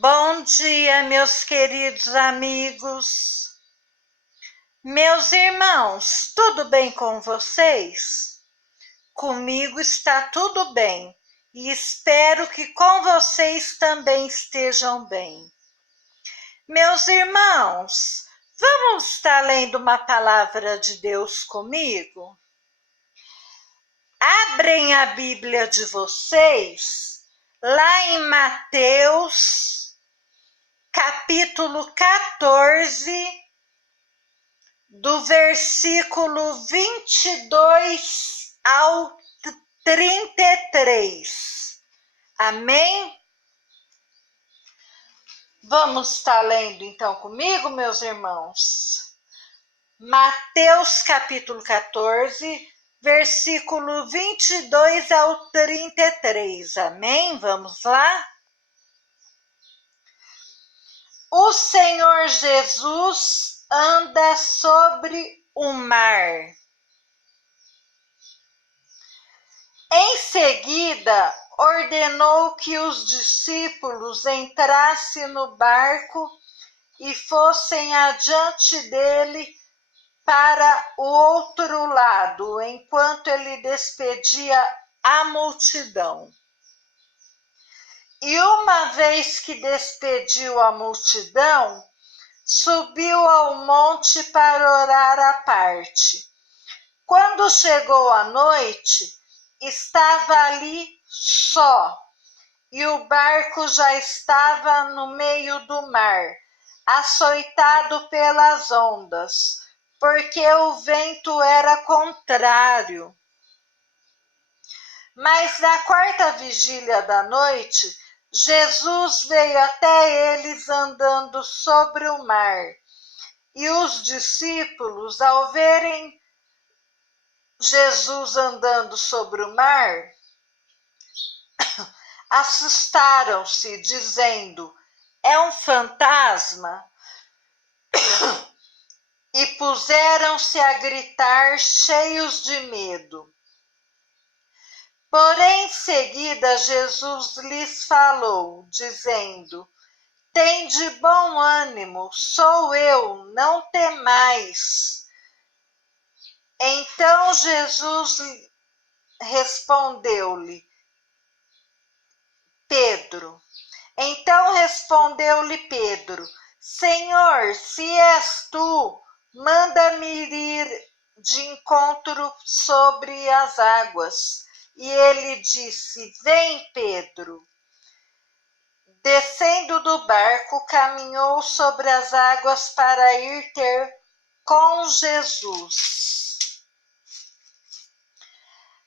Bom dia, meus queridos amigos. Meus irmãos, tudo bem com vocês? Comigo está tudo bem e espero que com vocês também estejam bem. Meus irmãos, vamos estar lendo uma palavra de Deus comigo? Abrem a Bíblia de vocês lá em Mateus, capítulo 14, do versículo 22 ao 33. Amém? Vamos estar lendo então comigo, meus irmãos? Mateus capítulo 14, versículo 22 ao 33. Amém? Vamos lá? O Senhor Jesus anda sobre o mar. Em seguida, ordenou que os discípulos entrassem no barco e fossem adiante dele para o outro lado, enquanto ele despedia a multidão. E uma vez que despediu a multidão, subiu ao monte para orar à parte. Quando chegou a noite, estava ali só, e o barco já estava no meio do mar, açoitado pelas ondas, porque o vento era contrário. Mas na quarta vigília da noite, Jesus veio até eles andando sobre o mar. E os discípulos, ao verem Jesus andando sobre o mar, assustaram-se, dizendo: "É um fantasma!" E puseram-se a gritar, cheios de medo. Porém, em seguida, Jesus lhes falou, dizendo: "Tende bom ânimo, sou eu, não temais." Então Jesus respondeu-lhe Pedro, "Senhor, se és tu, manda-me ir de encontro sobre as águas." E ele disse: "Vem, Pedro." Descendo do barco, caminhou sobre as águas para ir ter com Jesus.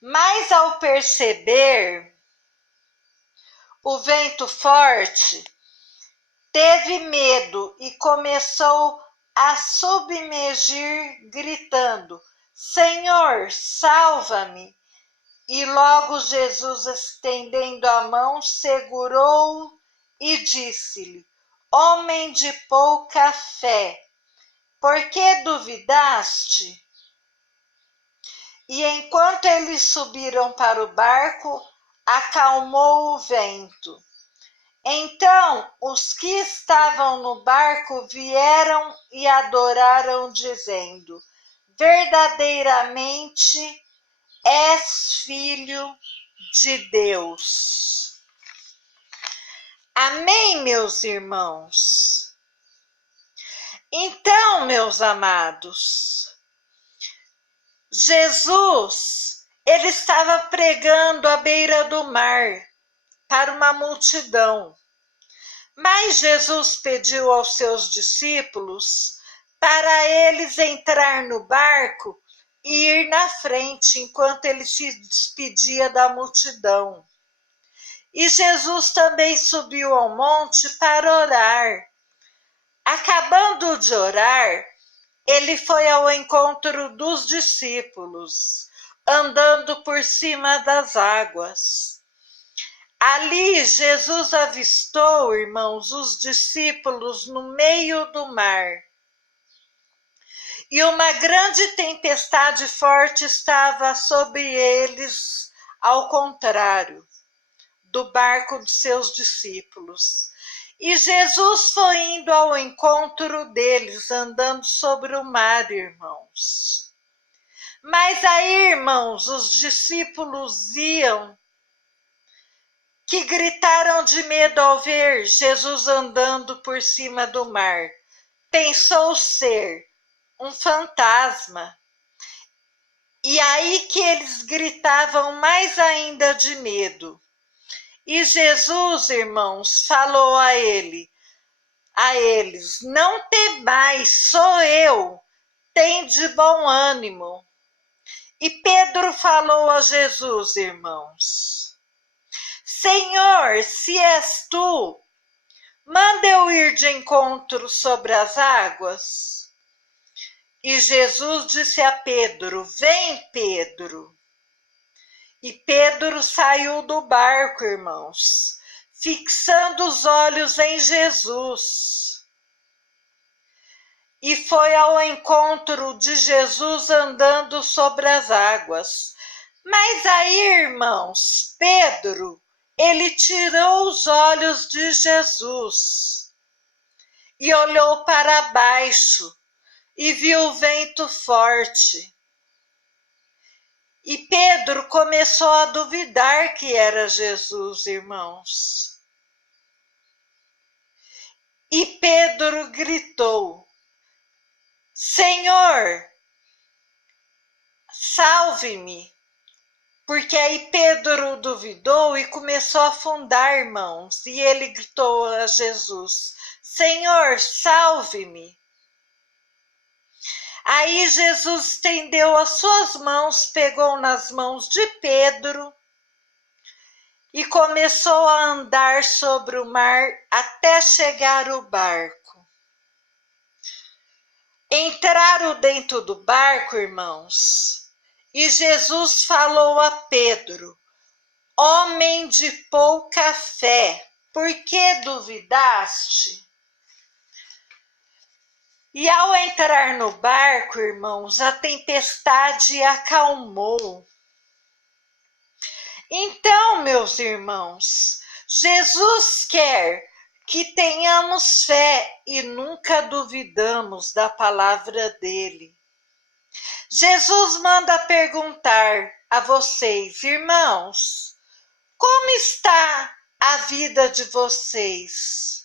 Mas ao perceber o vento forte, teve medo e começou a submergir, gritando: "Senhor, salva-me!" E logo Jesus, estendendo a mão, segurou-o e disse-lhe: "Homem de pouca fé, por que duvidaste?" E enquanto eles subiram para o barco, acalmou o vento. Então os que estavam no barco vieram e adoraram, dizendo: "Verdadeiramente és filho de Deus." Amém, meus irmãos? Então, meus amados, Jesus, ele estava pregando à beira do mar para uma multidão. Mas Jesus pediu aos seus discípulos para eles entrar no barco e ir na frente enquanto ele se despedia da multidão. E Jesus também subiu ao monte para orar. Acabando de orar, ele foi ao encontro dos discípulos, andando por cima das águas. Ali Jesus avistou, irmãos, os discípulos no meio do mar. E uma grande tempestade forte estava sobre eles, ao contrário do barco de seus discípulos. E Jesus foi indo ao encontro deles, andando sobre o mar, irmãos. Mas aí, irmãos, os discípulos iam, que gritaram de medo ao ver Jesus andando por cima do mar. Pensou ser um fantasma. E aí que eles gritavam mais ainda de medo. E Jesus, irmãos, falou a eles: não temais, sou eu, tende bom ânimo. E Pedro falou a Jesus, irmãos: Senhor, se és tu, manda eu ir de encontro sobre as águas. E Jesus disse a Pedro: vem, Pedro. E Pedro saiu do barco, irmãos, fixando os olhos em Jesus. E foi ao encontro de Jesus andando sobre as águas. Mas aí, irmãos, Pedro, ele tirou os olhos de Jesus e olhou para baixo e viu o vento forte. E Pedro começou a duvidar que era Jesus, irmãos. E Pedro gritou: Senhor, salve-me. Porque aí Pedro duvidou e começou a afundar, irmãos. E ele gritou a Jesus: Senhor, salve-me. Aí Jesus estendeu as suas mãos, pegou nas mãos de Pedro e começou a andar sobre o mar até chegar ao barco. Entraram dentro do barco, irmãos, e Jesus falou a Pedro: homem de pouca fé, por que duvidaste? E ao entrar no barco, irmãos, a tempestade acalmou. Então, meus irmãos, Jesus quer que tenhamos fé e nunca duvidamos da palavra dele. Jesus manda perguntar a vocês, irmãos, como está a vida de vocês?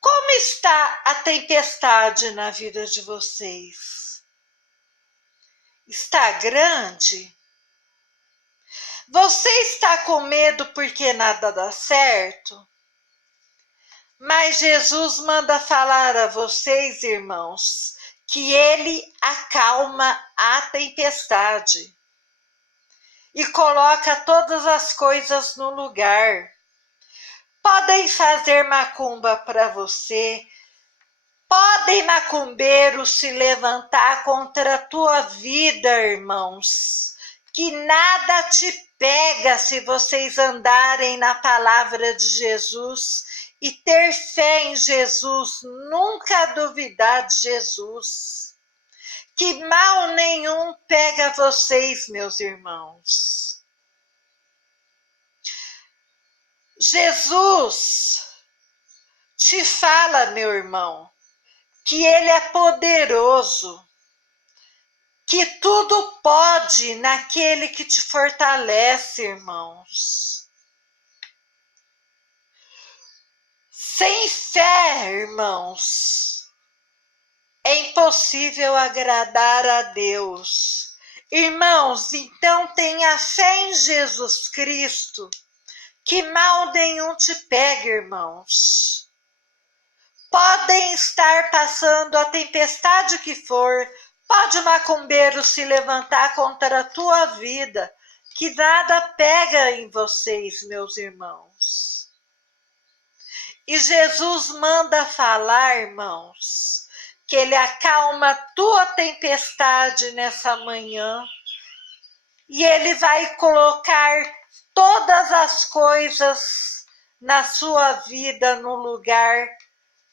Como está a tempestade na vida de vocês? Está grande? Você está com medo porque nada dá certo? Mas Jesus manda falar a vocês, irmãos, que ele acalma a tempestade e coloca todas as coisas no lugar. Podem fazer macumba para você, podem macumbeiros se levantar contra a tua vida, irmãos, que nada te pega se vocês andarem na palavra de Jesus e ter fé em Jesus, nunca duvidar de Jesus. Que mal nenhum pega vocês, meus irmãos. Jesus te fala, meu irmão, que ele é poderoso, que tudo pode naquele que te fortalece, irmãos. Sem fé, irmãos, é impossível agradar a Deus. Irmãos, então tenha fé em Jesus Cristo, que mal nenhum te pegue, irmãos. Podem estar passando a tempestade que for, pode o macumbeiro se levantar contra a tua vida, que nada pega em vocês, meus irmãos. E Jesus manda falar, irmãos, que ele acalma a tua tempestade nessa manhã e ele vai colocar todas as coisas na sua vida no lugar,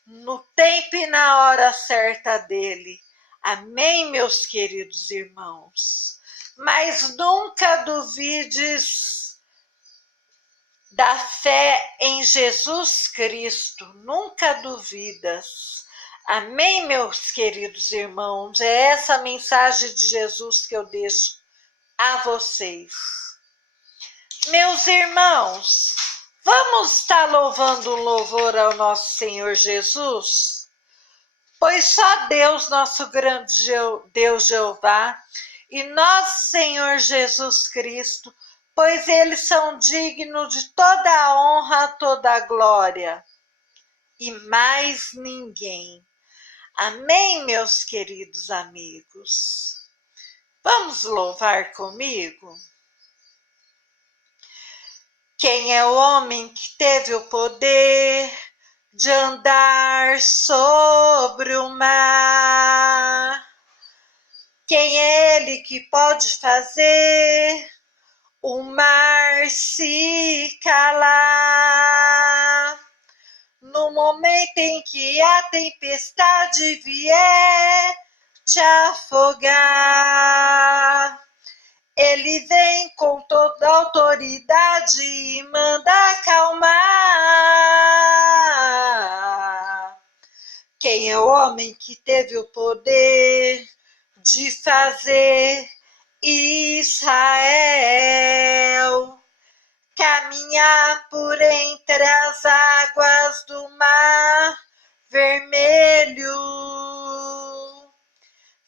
no tempo e na hora certa dele. Amém, meus queridos irmãos? Mas nunca duvides da fé em Jesus Cristo, nunca duvidas. Amém, meus queridos irmãos? É essa a mensagem de Jesus que eu deixo a vocês. Meus irmãos, vamos estar louvando um louvor ao nosso Senhor Jesus? Pois só Deus, nosso grande Deus Jeová, e nosso Senhor Jesus Cristo, pois eles são dignos de toda a honra, toda a glória, e mais ninguém. Amém, meus queridos amigos? Vamos louvar comigo? Quem é o homem que teve o poder de andar sobre o mar? Quem é ele que pode fazer o mar se calar? No momento em que a tempestade vier te afogar, ele vem com toda a autoridade e manda acalmar. Quem é o homem que teve o poder de fazer Israel caminhar por entre as águas do mar vermelho?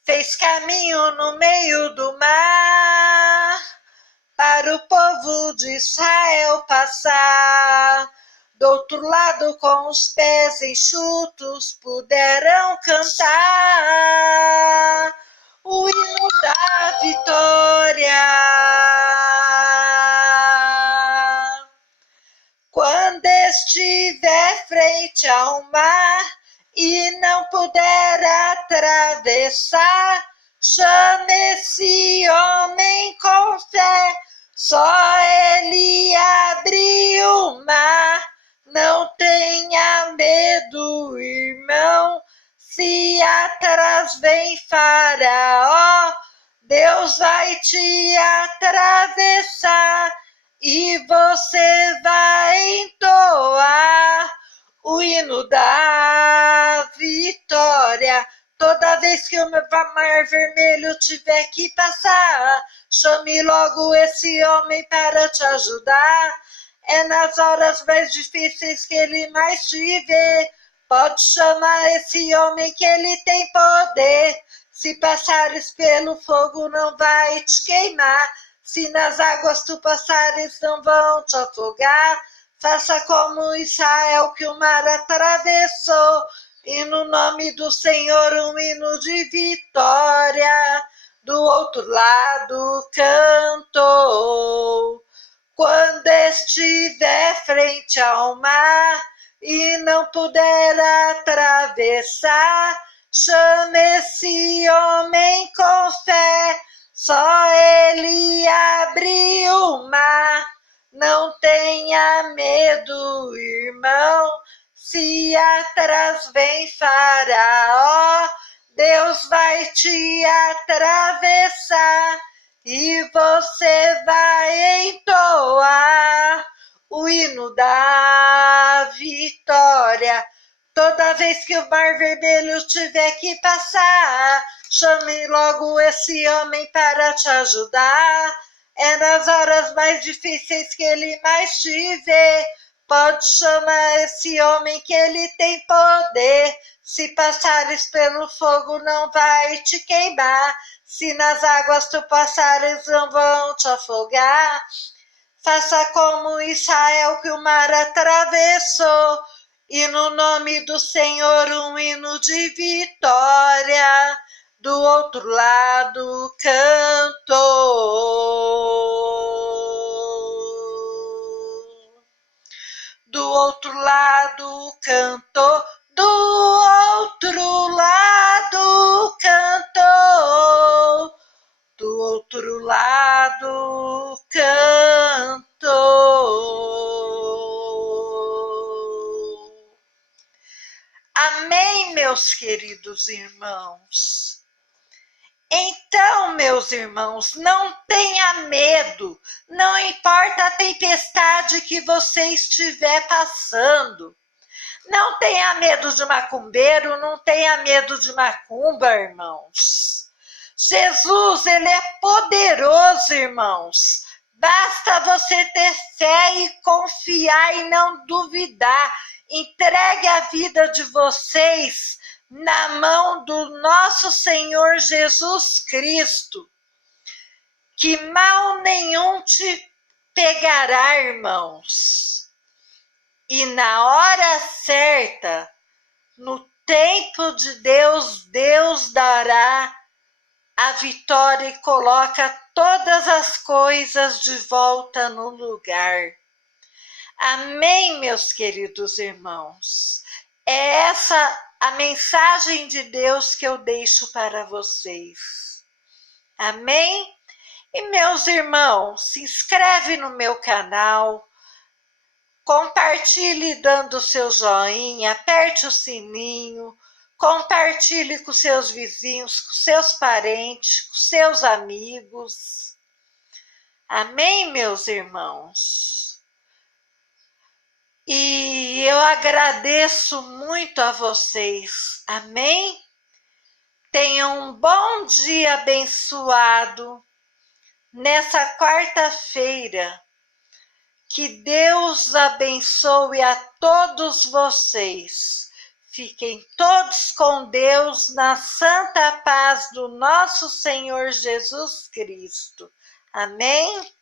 Fez caminho no meio do mar para o povo de Israel passar. Do outro lado, com os pés enxutos, puderam cantar o hino da vitória. Quando estiver frente ao mar e não puder atravessar, chame esse homem com fé, só ele abre o mar. Não tenha medo, irmão, se atrás vem Faraó, Deus vai te atravessar e você vai entoar o hino da vitória. Toda vez que o mar vermelho tiver que passar, chame logo esse homem para te ajudar. É nas horas mais difíceis que ele mais te vê. Pode chamar esse homem que ele tem poder. Se passares pelo fogo não vai te queimar. Se nas águas tu passares não vão te afogar. Faça como Israel que o mar atravessou, e no nome do Senhor um hino de vitória do outro lado cantou. Quando estiver frente ao mar e não puder atravessar, chame esse homem com fé, só ele abre o mar. Não tenha medo, irmão, se atrás vem Faraó, Deus vai te atravessar e você vai entoar o hino da vitória. Toda vez que o mar vermelho tiver que passar, chame logo esse homem para te ajudar. É nas horas mais difíceis que ele mais te vê. Pode chamar esse homem que ele tem poder. Se passares pelo fogo não vai te queimar. Se nas águas tu passares não vão te afogar. Faça como Israel que o mar atravessou. E no nome do Senhor um hino de vitória do outro lado cantou. Do outro lado cantou. Do outro lado cantou. Do outro lado cantou. Amém, meus queridos irmãos? Então, meus irmãos, não tenha medo, não importa a tempestade que você estiver passando. Não tenha medo de macumbeiro, não tenha medo de macumba, irmãos. Jesus, ele é poderoso, irmãos. Basta você ter fé e confiar e não duvidar. Entregue a vida de vocês na mão do nosso Senhor Jesus Cristo, que mal nenhum te pegará, irmãos. E na hora certa, no tempo de Deus, Deus dará a vitória e coloca todas as coisas de volta no lugar. Amém, meus queridos irmãos? É essa a mensagem de Deus que eu deixo para vocês. Amém? E meus irmãos, se inscreve no meu canal, compartilhe dando seu joinha, aperte o sininho, compartilhe com seus vizinhos, com seus parentes, com seus amigos. Amém, meus irmãos? E eu agradeço muito a vocês. Amém? Tenham um bom dia abençoado nessa quarta-feira. Que Deus abençoe a todos vocês. Fiquem todos com Deus na santa paz do nosso Senhor Jesus Cristo. Amém?